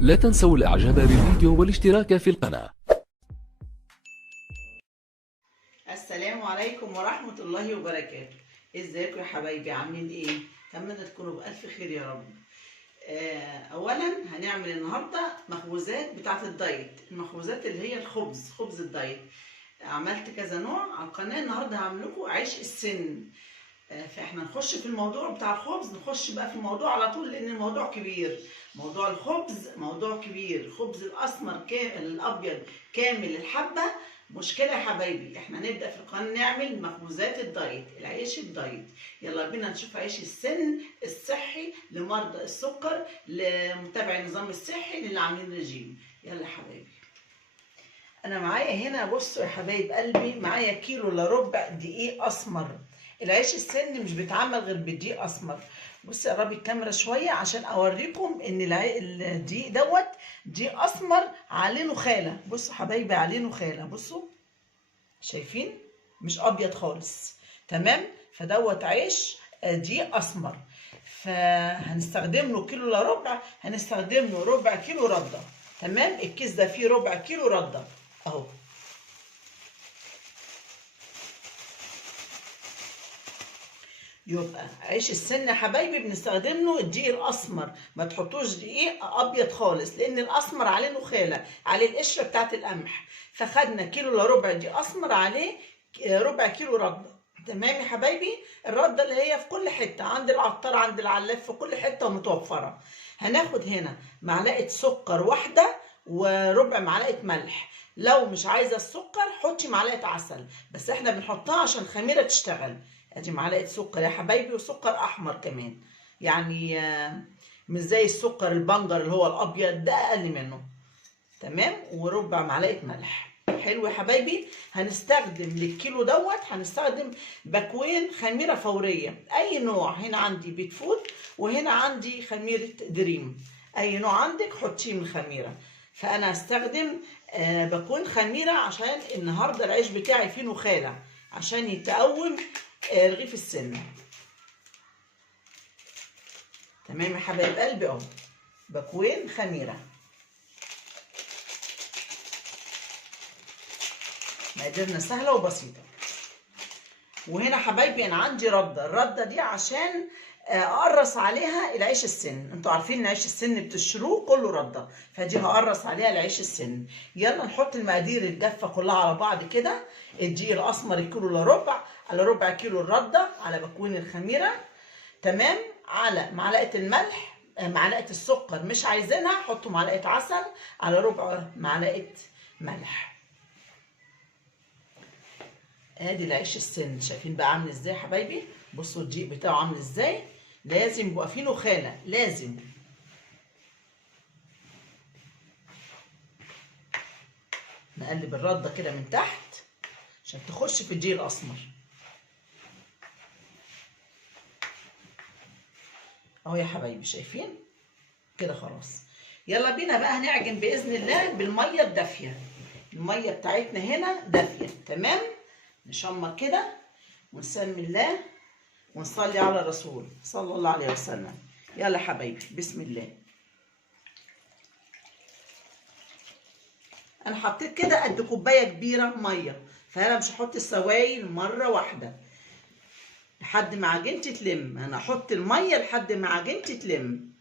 لا تنسوا الاعجاب بالفيديو والاشتراك في القناة. السلام عليكم ورحمة الله وبركاته. ازيكم يا حبايبي، عاملين ايه؟ اتمنى تكونوا بألف خير يا رب. اولا هنعمل النهارده مخبوزات بتاعه الدايت، المخبوزات اللي هي الخبز، خبز الدايت. عملت كذا نوع على القناه، النهارده هعمل لكم عيش السن. فاحنا نخش في الموضوع بتاع الخبز، نخش بقى في الموضوع على طول لان الموضوع كبير. موضوع الخبز موضوع كبير. الخبز الاسمر الابيض كامل الحبه مشكله يا حبايبي. احنا نبدا في القناه نعمل مخبوزات الدايت، العيش الدايت. يلا بينا نشوف عيش السن الصحي لمرضى السكر، لمتابعي النظام الصحي، للي عاملين رجيم. يلا يا حبايبي، انا معايا هنا، بصوا يا حبايب قلبي، معايا كيلو الا ربع دقيق اسمر. العيش السن مش بيتعمل غير بالدقيق اسمر. بصي قربي الكاميرا شويه عشان اوريكم ان الدقيق دوت دقيق اسمر عليه نخاله. بصوا حبايبي عليه نخاله، بصوا شايفين؟ مش ابيض خالص. تمام؟ فدوت عيش دقيق اسمر. فهنستخدم له كيلو الا ربع، هنستخدم له ربع كيلو رده. تمام؟ الكيس ده فيه ربع كيلو رده اهو. يبقى عيش السن يا حبايبي بنستخدم له الدقيق الاسمر، ما تحطوش دقيق ابيض خالص لان الاسمر عليه نخاله، عليه القشره بتاعت القمح. فخدنا كيلو الا ربع دقيق اسمر، عليه ربع كيلو رده. تمام يا حبايبي؟ الرده اللي هي في كل حته، عند العطار عند العلاف، في كل حته ومتوفره. هناخد هنا معلقه سكر واحده وربع معلقه ملح. لو مش عايزه السكر حطي معلقه عسل، بس احنا بنحطها عشان الخميره تشتغل. ادي معلقه سكر يا حبايبي، وسكر احمر كمان، يعني مش زي السكر البنجر اللي هو الابيض ده، اقل منه. تمام؟ وربع معلقه ملح. حلو يا حبايبي. هنستخدم للكيلو دوت، هنستخدم باكوين خميره فوريه اي نوع. هنا عندي بيت فود، وهنا عندي خميره دريم. اي نوع عندك حطيه من خميره. فانا هستخدم باكوين خميره عشان النهارده العيش بتاعي فيه نخاله، عشان يتقوم رغيف السن. تمام يا حبايب قلبي؟ اهو باكوين خميره. مقاديرنا سهله وبسيطه. وهنا حبايبي انا عندي رده، الرده دي عشان اقرص عليها العيش السن. انتوا عارفين ان عيش السن بتشتروه كله رده، فدي هقرص عليها العيش السن. يلا نحط المقادير الجافه كلها على بعض كده. الدقيق الاسمر الكيلو الا ربع، على ربع كيلو الرده، على باكوين الخميره، تمام، على معلقه الملح، معلقه السكر مش عايزينها حطوا معلقه عسل، على ربع معلقه ملح. ادي العيش السن. شايفين بقى عامل ازاي يا حبايبي؟ بصوا الدقيق بتاعه عامل ازاي. لازم يبقى فيه نخاله، لازم. نقلب الرده كده من تحت عشان تخش في الدقيق الاسمر اهو يا حبايبي. شايفين كده؟ خلاص. يلا بينا بقى هنعجن باذن الله بالميه الدافيه. الميه بتاعتنا هنا دافيه. تمام؟ نشمر كده ونسمي الله ونصلي على الرسول صلى الله عليه وسلم. يلا حبايبي بسم الله. انا حطيت كده قد كوبايه كبيره ميه، فانا مش هحط السوائل مره واحده لحد ما عجينتي تلم. انا احط الميه لحد ما عجينتي تلم،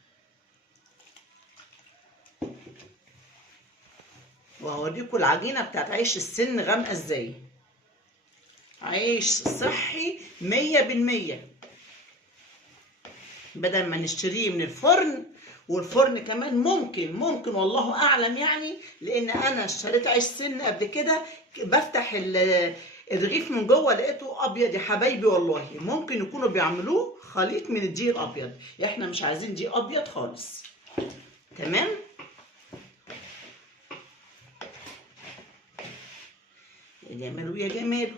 وهوريكم العجينه بتاعت عيش السن غامقه ازاي. عيش صحي 100%، بدل ما نشتريه من الفرن. والفرن كمان ممكن والله اعلم، يعني لان انا اشتريت عيش سن قبل كده، بفتح الرغيف من جوه لقيته ابيض يا حبايبي. والله ممكن يكونوا بيعملوه خليط من الدقيق الابيض، احنا مش عايزين دقيق ابيض خالص. تمام؟ يا جماله يا جماله.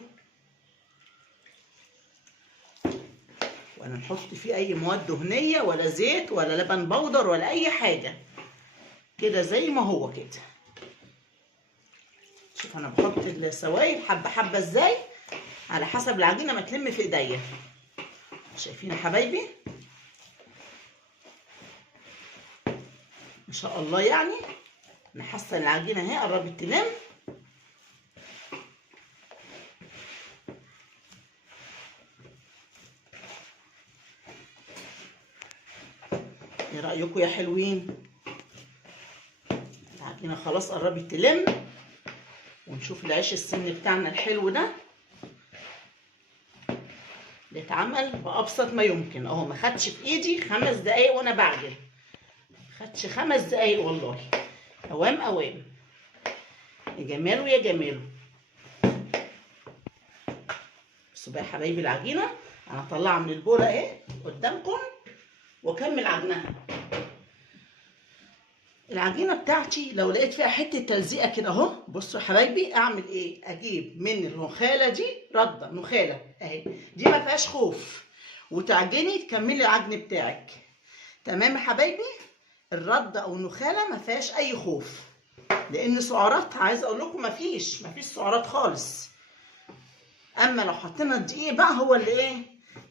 وانا نحط فيه اي مواد دهنيه ولا زيت ولا لبن بودر ولا اي حاجه، كده زي ما هو كده. شوف انا بحط السوائل حبه حبه ازاي على حسب العجينه ما تلم في ايديا. شايفين يا حبايبي؟ ما شاء الله يعني. انا حاسه ان العجينه اهي قربت تلم. ايه رايكم يا حلوين؟ العجينه خلاص قربت تلم. ونشوف العيش السن بتاعنا الحلو ده اللي اتعمل بابسط ما يمكن اهو. ما خدش في ايدي 5 دقايق وانا بعجن، ما خدش 5 دقايق والله. اوام اوام، يا جماله يا جماله. بصوا بقى يا حبايبي العجينه، انا هطلعها من البوله اهي قدامكم واكمل عجنها. العجينه بتاعتي لو لقيت فيها حته تلزيقه كده اهو، بصوا يا حبايبي اعمل ايه؟ اجيب من النخاله دي رده نخاله اهي، دي ما فيهاش خوف، وتعجني تكملي العجن بتاعك. تمام يا حبايبي؟ الرده او النخاله ما فيهاش اي خوف، لان سعراتها عايزه اقول لكم ما فيش سعرات خالص. اما لو حطينا الدقيق بقى هو اللي ايه؟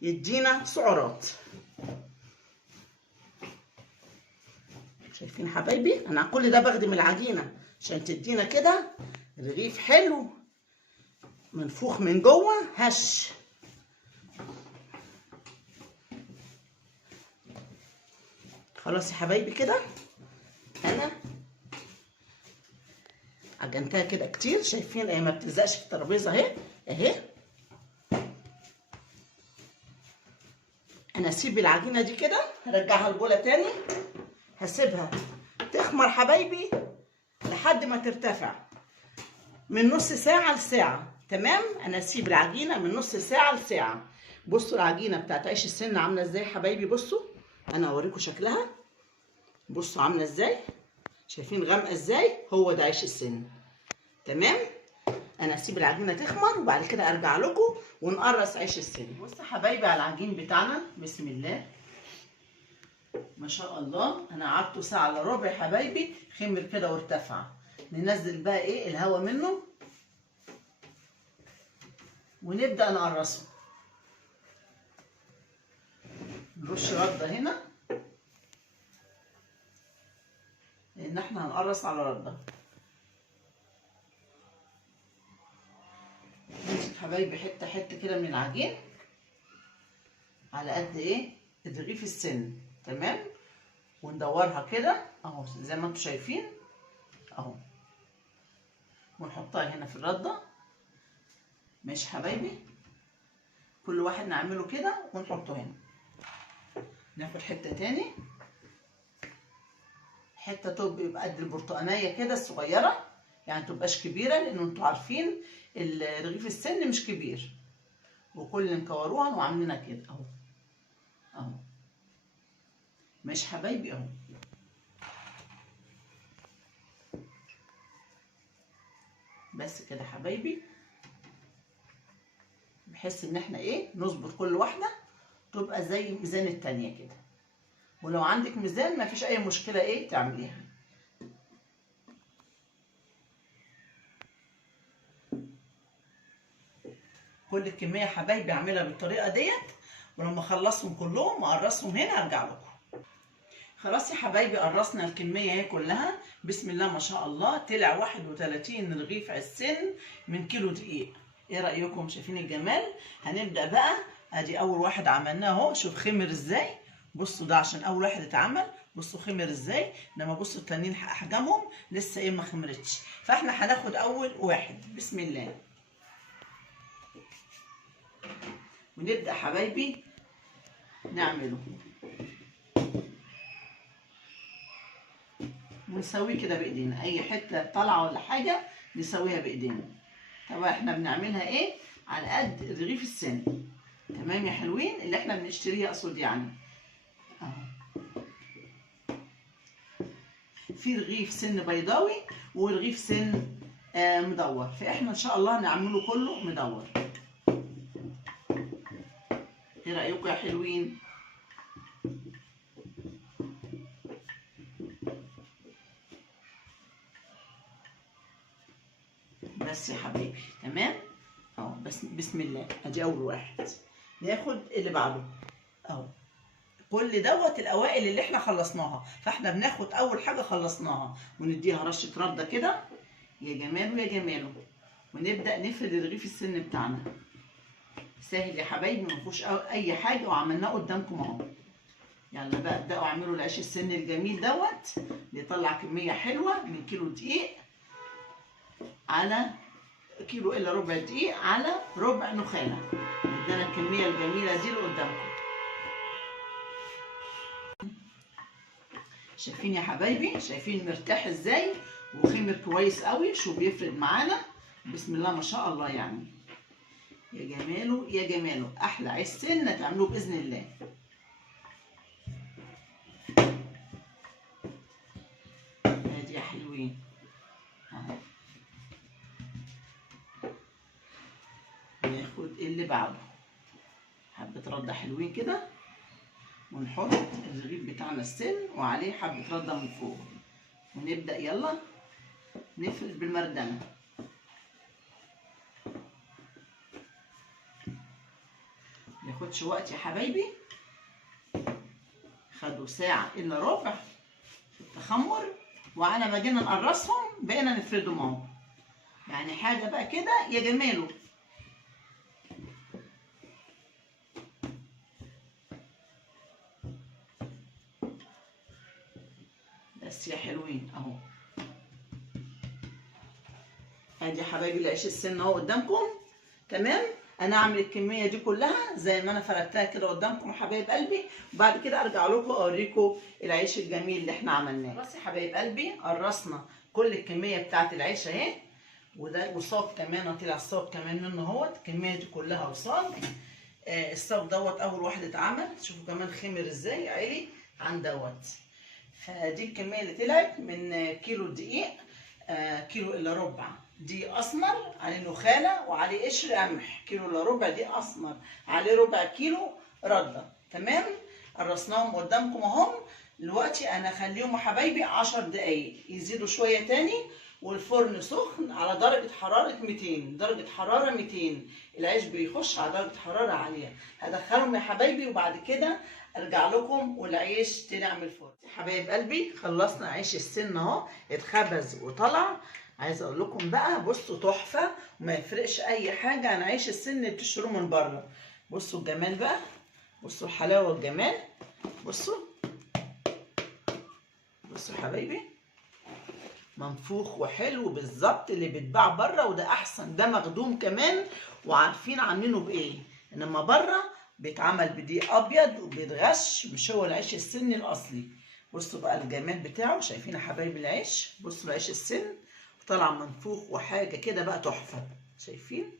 يدينا سعرات. شايفين حبايبي؟ انا كل ده بخدم العجينه عشان تدينا كده رغيف حلو منفوخ من جوه هش. خلاص يا حبايبي كده انا عجنتها كده كتير. شايفين اهي ما بتلزقش في الترابيزه اهي اهي. انا اسيب العجينه دي كده، هرجعها البوله تاني، هسيبها تخمر حبايبي لحد ما ترتفع من نص ساعه لساعه. تمام؟ انا اسيب العجينه من نص ساعه لساعه. بصوا العجينه بتاعت عيش السن عامله ازاي حبايبي. بصوا انا اوريكم شكلها. بصوا عامله ازاي، شايفين غامقه ازاي؟ هو ده عيش السن. تمام؟ انا اسيب العجينه تخمر وبعد كده ارجع لكم ونقرص عيش السن. بصوا حبايبي على العجين بتاعنا، بسم الله ما شاء الله. انا قعدته ساعه الا ربع يا حبايبي، خمر كده وارتفع. ننزل بقى ايه الهواء منه ونبدا نقرصه. نرش رده هنا لان احنا هنقرص على رده. نمسك حبايبي حته حته كده من العجين على قد ايه رغيف السن. تمام؟ وندورها كده اهو زي ما انتم شايفين اهو، ونحطها هنا في الرده. ماشي حبايبي؟ كل واحد نعمله كده ونحطه هنا. ناخد حته تاني، حته تبقى قد البرتقانيه كده الصغيره، يعني متبقاش كبيره، لان انتوا عارفين رغيف السن مش كبير. وكل مكوروها وعاملينها كده اهو اهو. ماشي حبايبي اهو. بس كده حبايبي، بحيث ان احنا ايه نظبط كل واحده تبقى زي ميزان التانيه كده. ولو عندك ميزان مفيش اي مشكله ايه تعمليها. كل الكميه يا حبايبي اعملها بالطريقه ديت، ولما اخلصهم كلهم واقرصهم هنا ارجع لكم. خلاص يا حبايبي قرصنا الكميه اهي كلها. بسم الله ما شاء الله، طلع 31 رغيف عسن من كيلو دقيق. ايه رايكم؟ شايفين الجمال؟ هنبدا بقى. ادي اول واحد عملناه اهو، شوف خمر ازاي. بصوا ده عشان اول واحد اتعمل، بصوا خمر ازاي. انما بصوا التانيين احجامهم لسه ايه ما خمرتش. فاحنا هناخد اول واحد. بسم الله. ونبدا حبايبي نعمله ونسويه كده بايدينا. اي حته طالعه ولا حاجه نسويها بايدينا. طبعا احنا بنعملها ايه على قد رغيف السن. تمام يا حلوين؟ اللي احنا بنشتريه اقصد يعني اهو. في رغيف سن بيضاوي ورغيف سن مدور، فاحنا ان شاء الله هنعمله كله مدور. ايه رايكم يا حلوين؟ بس يا حبيبي تمام اهو. بس بسم الله، ادي اول واحد. ناخد اللي بعده اهو. كل دوت الاوائل اللي احنا خلصناها، فاحنا بناخد اول حاجه خلصناها ونديها رشه رده كده. يا جماله يا جماله. ونبدا نفرد رغيف السن بتاعنا. سهل يا حبايبي، ما فيهوش اي حاجه، وعملناه قدامكم اهو. يلا بقى ابداوا اعملوا العيش السن الجميل دوت، بيطلع كميه حلوه من كيلو دقيق على كيلو الا ربع دقيق على ربع نخاله. ادانا الكميه الجميله دي اللي قدامكم. شايفين يا حبايبي؟ شايفين مرتاح ازاي وخمر كويس قوي؟ شو بيفرد معانا؟ بسم الله ما شاء الله يعني. يا جماله يا جماله، احلى عيش سن تعملوه باذن الله. ادي يا حلوين اهو. ناخد اللي بعده حبه رده حلوين كده، ونحط الرغيف بتاعنا السن وعليه حبه رده من فوق، ونبدا يلا نفرد بالمردنه. مياخدش وقت يا حبايبي، خدوا ساعه الا ربع في التخمر، وعلى ما جينا نقرصهم بقينا نفردهم اهو. يعني حاجه بقى كده يا جماله. بس يا حلوين اهو. ادي يا حبايبي العيش السن اهو قدامكم. تمام. انا اعمل الكميه دي كلها زي ما انا فردتها كده قدامكم يا حبايب قلبي، وبعد كده ارجع لكم اوريكم العيش الجميل اللي احنا عملناه. بس يا حبايب قلبي قرصنا كل الكميه بتاعت العيش اهي، وده وصاج كمان، طلع الصاج كمان منه اهوت. الكميه دي كلها وصاج. الصاج دوت اول واحد اتعمل، شوفوا كمان خمر ازاي عالي عن دوت. فدي الكميه اللي طلعت من كيلو دقيق، كيلو الا ربع دي اسمر عليه نخاله وعليه قشر قمح. كيلو الا ربع دي اسمر عليه ربع كيلو رده. تمام. قرصناهم قدامكم اهم. دلوقتي انا هخليهم يا حبايبي 10 دقايق يزيدوا شويه تاني، والفرن سخن على درجه حراره 200. درجه حراره 200 العيش بيخش على درجه حراره عاليه. هدخلهم يا حبايبي وبعد كده ارجع لكم والعيش طلع من الفرن. حبايب قلبي خلصنا عيش السن اهو، اتخبز وطلع. عايزه اقول لكم بقى بصوا تحفه، وما يفرقش اي حاجه عن عيش السن اللي بتشتروه من بره. بصوا الجمال بقى، بصوا الحلاوه والجمال. بصوا بصوا يا حبايبي، منفوخ وحلو بالظبط اللي بيتباع بره، وده احسن. ده مخدوم كمان وعارفين عاملينه بايه، انما بره بيتعمل بدقيق ابيض وبيتغش، مش هو العيش السن الاصلي. بصوا بقى الجمال بتاعه. شايفين يا حبايبي العيش؟ بصوا العيش السن طلع منفوخ وحاجه كده بقى تحفه. شايفين؟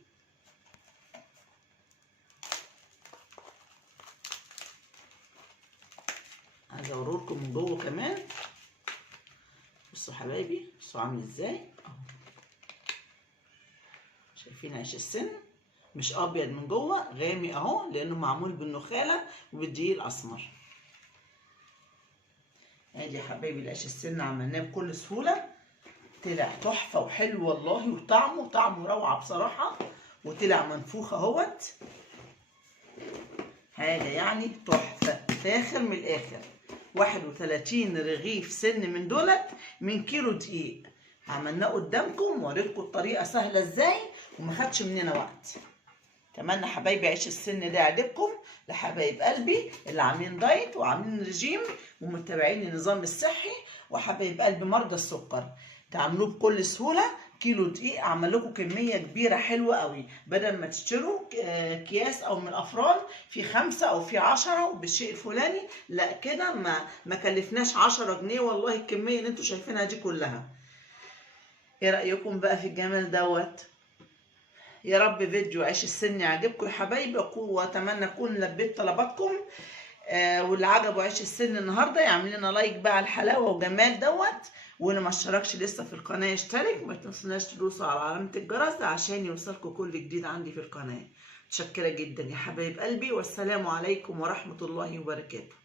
عايزه اوريكم من جوه كمان. بصوا يا حبايبي، بصوا عامل ازاي اهو. شايفين عيش السن؟ مش ابيض من جوه، غامق اهو، لانه معمول بالنخاله وبالدقيق الاسمر. ادي يا حبايبي العيش السن عملناه بكل سهوله، طلع تحفه وحلو والله، وطعمه روعه بصراحه، وطلع منفوخ اهوت. حاجه يعني تحفه فاخر من الاخر. 31 رغيف سن من دولت من كيلو دقيق، عملناه قدامكم ووريتكم الطريقه سهله ازاي وما خدش مننا وقت. اتمنى حبايبي عيش السن ده يعجبكم، لحبايب قلبي اللي عاملين دايت وعاملين رجيم ومتابعين النظام الصحي، وحبايب قلبي مرضى السكر. تعملوه بكل سهوله. كيلو دقيق عمل لكم كميه كبيره حلوه قوي، بدل ما تشتروا اكياس او من الافران في 5 او في 10 بالشيء الفلاني، لا كده ما كلفناش 10 جنيه والله الكميه اللي انتوا شايفينها دي كلها. ايه رايكم بقى في الجمال دوت؟ يا رب فيديو عيش السن يعجبكم يا حبايبي، واتمنى اكون لبيت طلباتكم. واللي عجبه عيش السن النهارده يعمل لنا لايك بقى على الحلاوه والجمال دوت، واللي ما اشتركش لسه في القناه يشترك، وما تنسوناش تدوسوا على علامه الجرس عشان يوصلكم كل جديد عندي في القناه. متشكره جدا يا حبايب قلبي، والسلام عليكم ورحمه الله وبركاته.